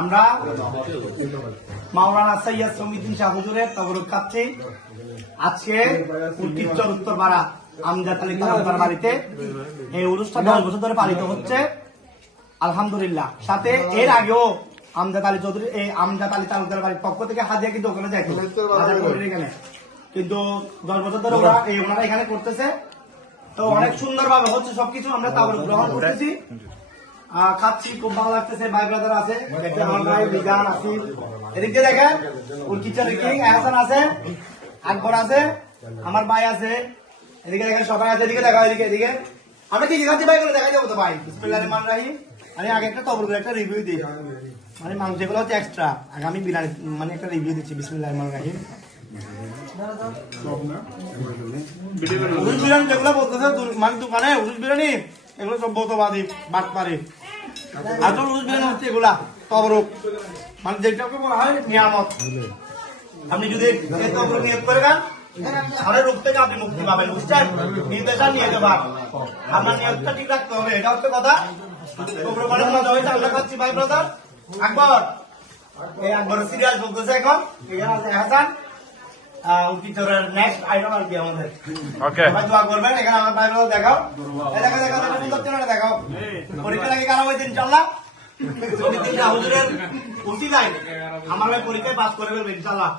আমরা মাওলানা সৈয়দ শমীউদ্দিন শাহ হুজুরের তবরুক খাচ্ছি। আজকে উত্তর উত্তরপাড়া আমজাদ আলী তালুকদার বাড়িতে এই অনুষ্ঠান 10 বছর ধরে পালিত হচ্ছে আলহামদুলিল্লাহ। সাথে এর আগেও আমজাদ আলী চৌধুরী এই আমজাদ আলী তালুকদার বাড়ির পক্ষ থেকে হাদিয়া কিন্তু ওখানে যাইত এখানে, কিন্তু 10 বছর ধরে ওনারা এখানে করতেছে। তো অনেক সুন্দর ভাবে হচ্ছে সবকিছু। আমরা তাবরুক গ্রহণ করতেছি, খাচ্ছি, খুব ভালো লাগতেছে। ভাই ব্রাদার আছে, আমার ভাই বিজান আসিফ, এদিকে দেখেন উলকিচা কিং এহসান আছে, আকবর আছে, আমার ভাই আছে, এদিকে দেখেন সবাই আছে। এদিকে দেখা, এদিকে এদিকে আমরা কি খাচ্ছি ভাই করে দেখা যাবো তো ভাই। বিসমিল্লাহির রহমানির রহিম। আমি আগে একটা তবরুকের একটা রিভিউ দিই, মানে মাংস যেগুলো হচ্ছে এক্সট্রা, আগামী বিরিয়ানি মানে একটা রিভিউ দিচ্ছি। বিসমিল্লাহির রহমানির রহিম। উরুস বিরিয়ানি যেগুলো বলতেছে মানে দোকানে উরুস বিরিয়ানি, এগুলো সব বোতবাদী বাটপারি। আসল উরুস বিরিয়ানি হচ্ছে এগুলা তবরুক, মানে যেটাকে বলা হয় নিয়ামত। আপনি যদি এই তবরুক নিয়ত করে গান সারা রোগ থেকে আপনি মুক্তি পাবেন, বুঝছেন? নির্দেশা নিয়ে যাবেন, আপনার নিয়তটা ঠিক রাখতে হবে, এটা হচ্ছে কথা। তবরুক অনেক মজা হয়েছে, আমরা খাচ্ছি ভাই ব্রাদার। আকবর, এই আকবরের সিরিয়াল চলতেছে এখন। এখানে আছে হাসান, নেক্সট আইটেম আর কি আমাদের। সবাই দোয়া করবেন। এখানে আমার ভাই ব্রাদার দেখাও, দেখা দেখা সুন্দর চেহারা দেখাও। পরীক্ষা লাগে কারা হয়েছে ইনশাল্লাহ। হুজুরের উচিত আমার পরীক্ষায় পাস করে ফেলবে ইনশাল্লাহ।